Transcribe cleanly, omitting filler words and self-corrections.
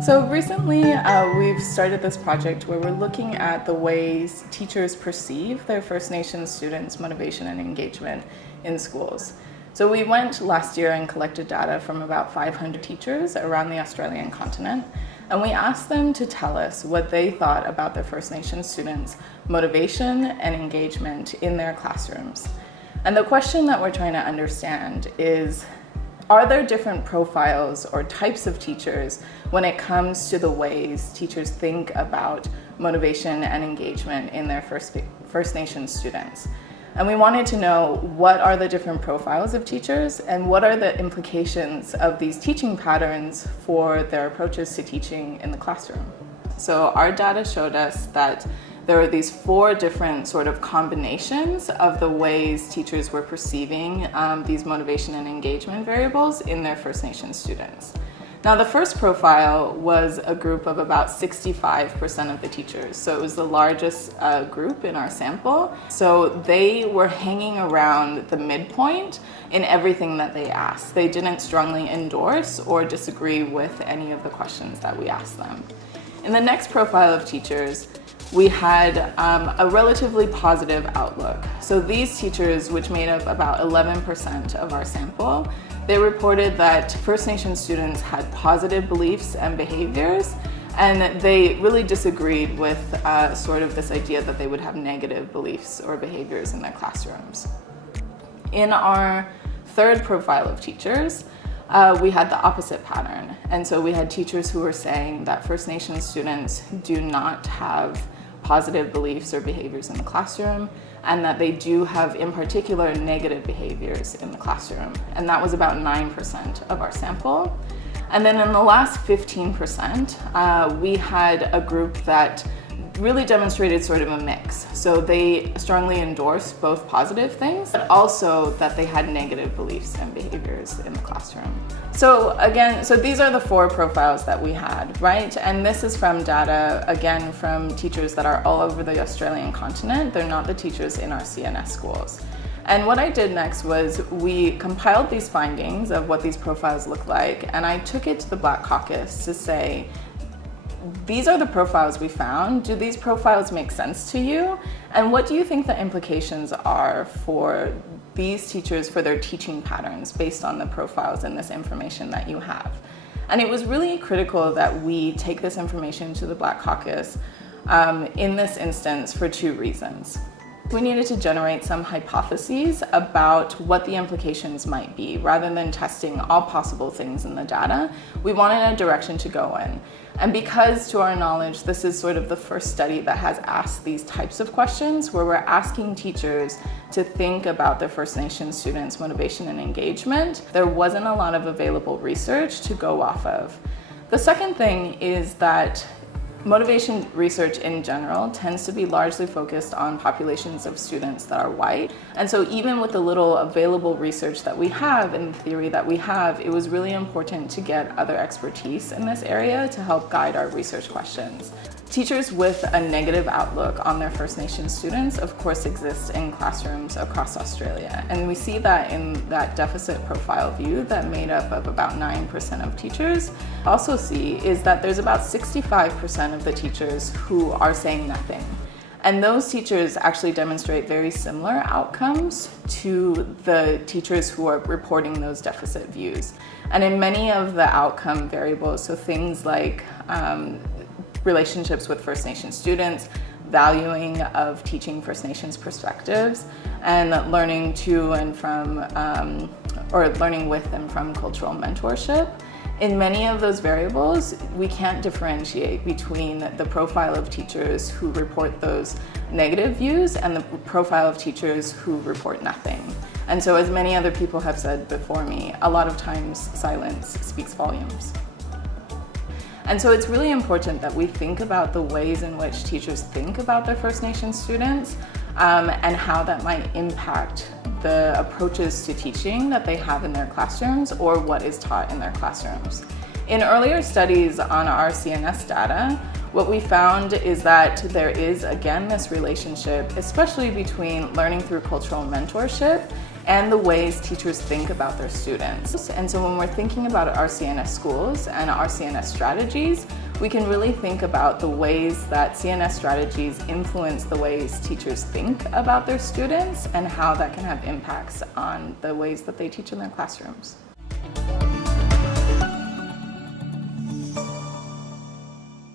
So recently we've started this project where we're looking at the ways teachers perceive their First Nations students' motivation and engagement in schools. So we went last year and collected data from about 500 teachers around the Australian continent, and we asked them to tell us what they thought about their First Nations students' motivation and engagement in their classrooms. And the question that we're trying to understand is, are there different profiles or types of teachers when it comes to the ways teachers think about motivation and engagement in their First Nations students? And we wanted to know what are the different profiles of teachers and what are the implications of these teaching patterns for their approaches to teaching in the classroom. So our data showed us that there are these 4 different sort of combinations of the ways teachers were perceiving these motivation and engagement variables in their First Nations students. Now, the first profile was a group of about 65% of the teachers. So it was the largest group in our sample. So they were hanging around the midpoint in everything that they asked. They didn't strongly endorse or disagree with any of the questions that we asked them. In the next profile of teachers, we had a relatively positive outlook. So these teachers, which made up about 11% of our sample, they reported that First Nations students had positive beliefs and behaviors, and they really disagreed with sort of this idea that they would have negative beliefs or behaviors in their classrooms. In our third profile of teachers, we had the opposite pattern. And so we had teachers who were saying that First Nations students do not have positive beliefs or behaviors in the classroom, and that they do have, in particular, negative behaviors in the classroom. And that was about 9% of our sample. And then in the last 15%, we had a group that really demonstrated sort of a mix. So they strongly endorsed both positive things, but also that they had negative beliefs and behaviors in the classroom. So again, these are the 4 profiles that we had, right? And this is from data, again, from teachers that are all over the Australian continent. They're not the teachers in our CNS schools. And what I did next was we compiled these findings of what these profiles look like, and I took it to the Black Caucus to say, these are the profiles we found. Do these profiles make sense to you? And what do you think the implications are for these teachers for their teaching patterns based on the profiles and this information that you have? And it was really critical that we take this information to the Black Caucus in this instance for 2 reasons. We needed to generate some hypotheses about what the implications might be. Rather than testing all possible things in the data, we wanted a direction to go in. And because, to our knowledge, this is sort of the first study that has asked these types of questions, where we're asking teachers to think about their First Nations students' motivation and engagement, there wasn't a lot of available research to go off of. The second thing is that motivation research in general tends to be largely focused on populations of students that are white. And so even with the little available research that we have and the theory that we have, it was really important to get other expertise in this area to help guide our research questions. Teachers with a negative outlook on their First Nations students, of course, exist in classrooms across Australia. And we see that in that deficit profile view that made up of about 9% of teachers. Also see is that there's about 65% of the teachers who are saying nothing. And those teachers actually demonstrate very similar outcomes to the teachers who are reporting those deficit views. And in many of the outcome variables, so things like relationships with First Nations students, valuing of teaching First Nations perspectives, and learning to and from, or learning with and from cultural mentorship. In many of those variables, we can't differentiate between the profile of teachers who report those negative views and the profile of teachers who report nothing. And so, as many other people have said before me, a lot of times silence speaks volumes. And so it's really important that we think about the ways in which teachers think about their First Nations students and how that might impact the approaches to teaching that they have in their classrooms or what is taught in their classrooms. In earlier studies on our CNS data, what we found is that there is, again, this relationship, especially between learning through cultural mentorship and the ways teachers think about their students. And so when we're thinking about RCNS schools and RCNS strategies, we can really think about the ways that CNS strategies influence the ways teachers think about their students and how that can have impacts on the ways that they teach in their classrooms.